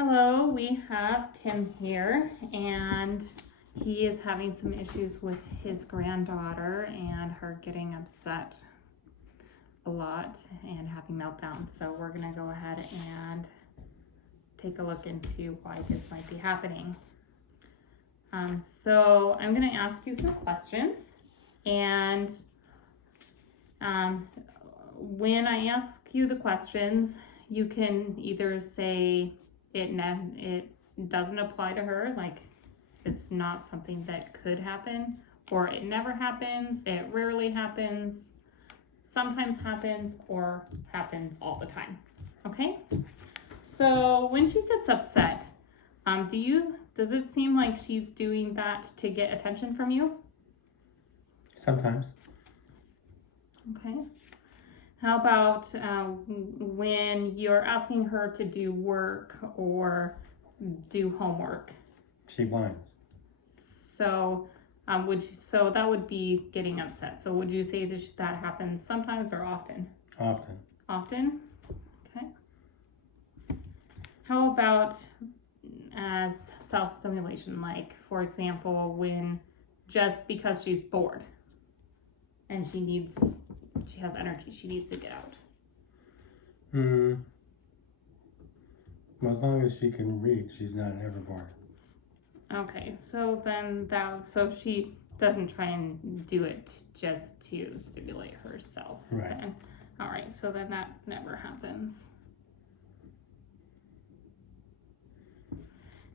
Hello, we have Tim here, and he is having some issues with his granddaughter and her getting upset a lot and having meltdowns. So we're gonna go ahead and take a look into why this might be happening. So I'm gonna ask you some questions, and when I ask you the questions, you can either say it doesn't apply to her, like it's not something that could happen, or it never happens, it rarely happens, sometimes happens, or happens all the time. Okay? So when she gets upset, does it seem like she's doing that to get attention from you? Sometimes. Okay. How about when you're asking her to do work or do homework? She whines. So so that would be getting upset. So would you say that happens sometimes or often? Often. Often? Okay. How about as self-stimulation, like for example, when just because she's bored and she has energy, she needs to get out? Well, as long as she can read, she's not ever bored. Okay, so then so she doesn't try and do it just to stimulate herself. Right. Then. All right, so then that never happens.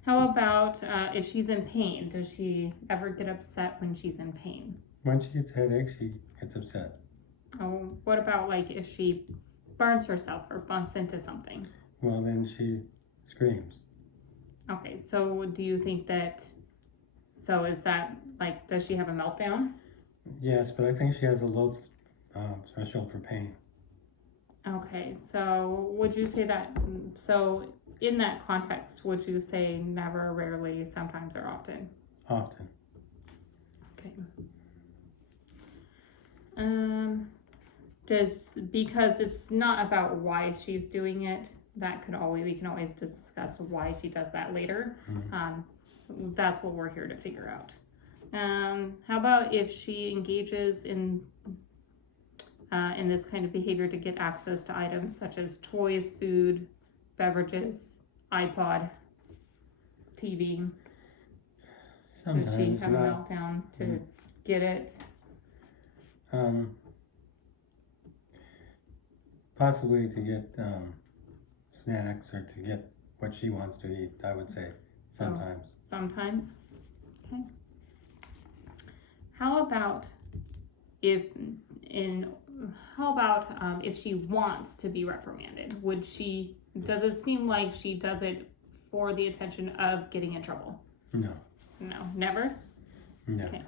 How about if she's in pain? Does she ever get upset when she's in pain? When she gets a headache, she gets upset. Oh, what about like if she burns herself or bumps into something? Well, then she screams. Okay, so do you think is that like, does she have a meltdown? Yes, but I think she has a low threshold for pain. Okay, so would you say that, so in that context, would you say never, rarely, sometimes, or often? Often. Okay. Because it's not about why she's doing it, we can always discuss why she does that later. That's what we're here to figure out. How about if she engages in this kind of behavior to get access to items such as toys, food, beverages, iPod, TV? Sometimes. Does she have a meltdown to get it? Possibly to get snacks or to get what she wants to eat, I would say. Sometimes. Sometimes? Okay. How about if she wants to be reprimanded? Does it seem like she does it for the attention of getting in trouble? No. No, never? No. Okay.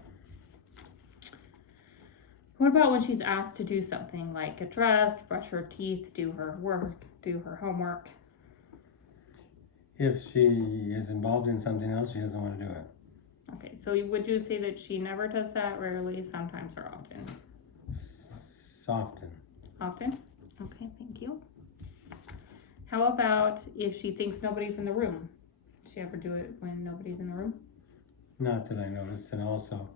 What about when she's asked to do something like get dressed, brush her teeth, do her work, do her homework? If she is involved in something else, she doesn't want to do it. Okay, so would you say that she never does that, rarely, sometimes, or often? Often. Often? Okay, thank you. How about if she thinks nobody's in the room? Does she ever do it when nobody's in the room? Not that I noticed, and also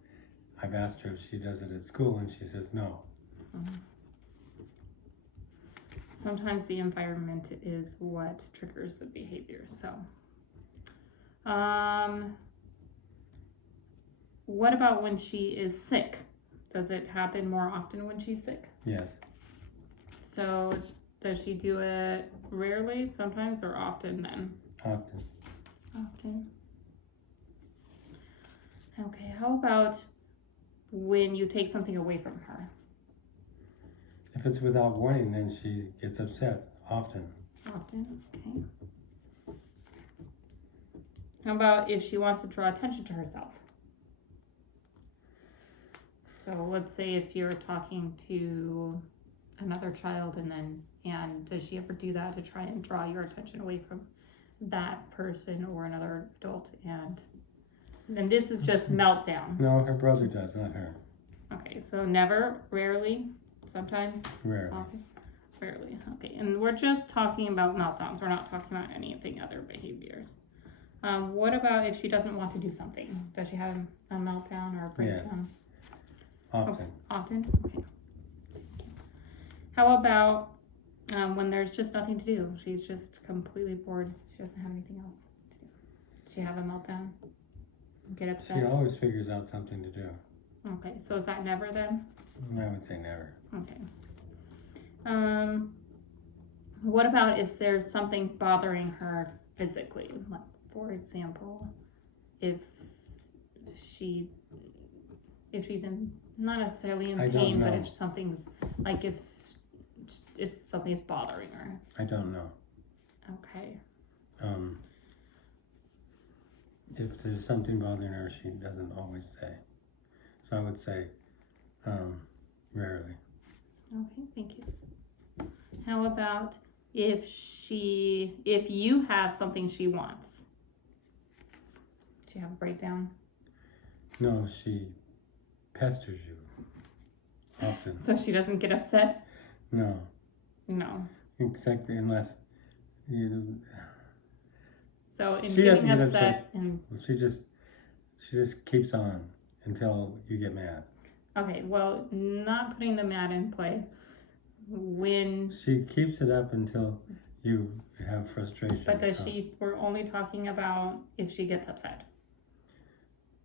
I've asked her if she does it at school, and she says no. Sometimes the environment is what triggers the behavior. So, what about when she is sick? Does it happen more often when she's sick? Yes. So, does she do it rarely, sometimes, or often then? Often. Often. Okay, how about when you take something away from her? If it's without warning, then she gets upset. Often. Often, okay. How about if she wants to draw attention to herself? So let's say if you're talking to another child and does she ever do that to try and draw your attention away from that person or another adult? And then this is just meltdowns. No, her brother does, not her. Okay, so never, rarely, sometimes? Rarely. Often? Rarely. Okay, and we're just talking about meltdowns. We're not talking about anything other behaviors. What about if she doesn't want to do something? Does she have a meltdown or a breakdown? Yes. Often. Often? Okay. How about when there's just nothing to do? She's just completely bored. She doesn't have anything else to do. Does she have a meltdown? Get upset? She always figures out something to do. Okay, so is that never then? I would say never. Okay. What about if there's something bothering her physically? Like, for example, if she's in, not necessarily in I don't pain, but know. if something's like if something's bothering her. I don't know. Okay. If there's something bothering her, she doesn't always say. So I would say, rarely. Okay, thank you. How about if you have something she wants? Does she have a breakdown? No, she pesters you. Often. So she doesn't get upset? No. No. Exactly, unless you. So in She doesn't getting get upset and She just keeps on until you get mad. okay, well, not putting the mad in play. When She keeps it up until you have frustration. but does she? We're only talking about if she gets upset.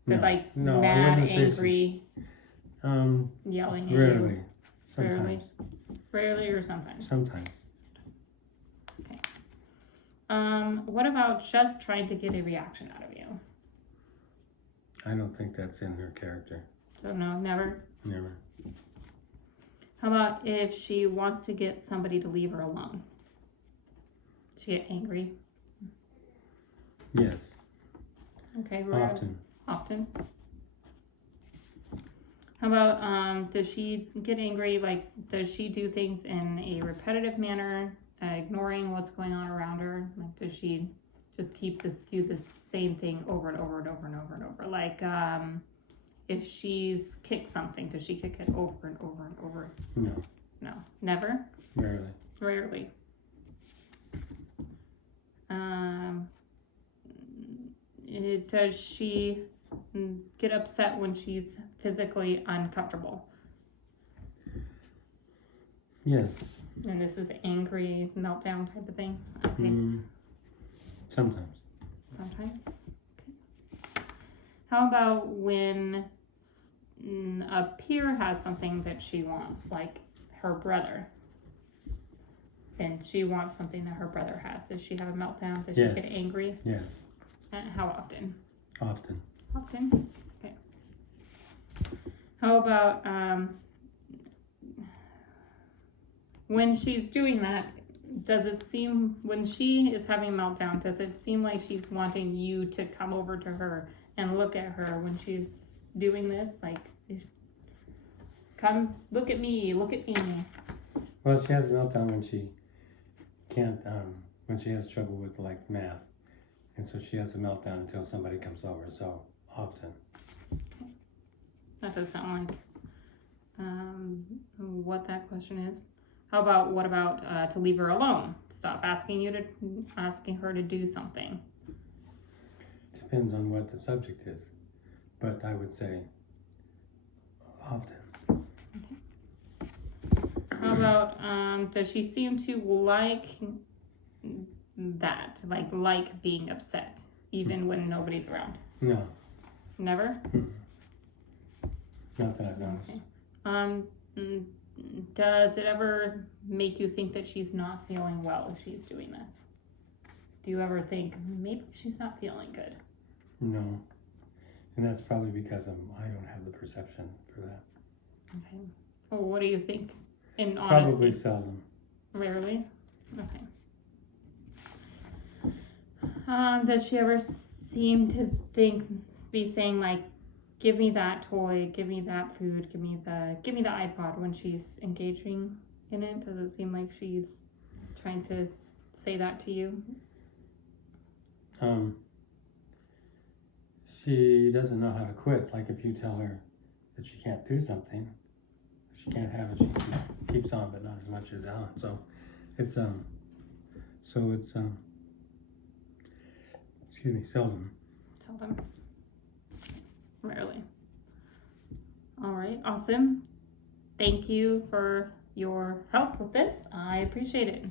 No, Like no, I mad, wouldn't say angry, yelling at rarely. you. Sometimes. Rarely or sometimes. Sometimes. Okay. What about just trying to get a reaction out of you? I don't think that's in her character. So no, never. Never. How about if she wants to get somebody to leave her alone? Does she get angry? Yes. Okay. Often. Often. How about does she get angry? Like, does she do things in a repetitive manner, ignoring what's going on around her? Like, does she just do the same thing over and over and over and over and over? Like, if she's kicked something, does she kick it over and over and over? No. No, never. Rarely. Rarely. Does she get upset when she's physically uncomfortable? Yes. And this is angry meltdown type of thing? Okay. Sometimes. Sometimes. Okay. How about when a peer has something that she wants, like her brother, and she wants something that her brother has? Does she have a meltdown? Does Yes. she get angry? Yes. How often? Often. Often? Okay. How about when she's doing that, does it seem, when she is having a meltdown, does it seem like she's wanting you to come over to her and look at her when she's doing this? Like, come, look at me, look at me. Well, she has a meltdown when she can't, when she has trouble with, like, math. And so she has a meltdown until somebody comes over, so often. That does sound like what that question is. What about to leave her alone? Stop asking her to do something. Depends on what the subject is. But I would say often. How about does she seem to like that? Like being upset, even when nobody's around? No. Never? Not that I've noticed. Okay. Does it ever make you think that she's not feeling well if she's doing this? Do you ever think maybe she's not feeling good? No. And that's probably because I don't have the perception for that. Okay. Well, what do you think? In honesty? Probably seldom. Rarely? Okay. Does she ever seem to be saying like, give me that toy, give me that food, give me the iPod when she's engaging in it? Does it seem like she's trying to say that to you? She doesn't know how to quit. Like if you tell her that she can't do something, she can't have it. She keeps on, but not as much as Alan. So it's excuse me, seldom. Seldom. Rarely. All right, awesome. Thank you for your help with this. I appreciate it.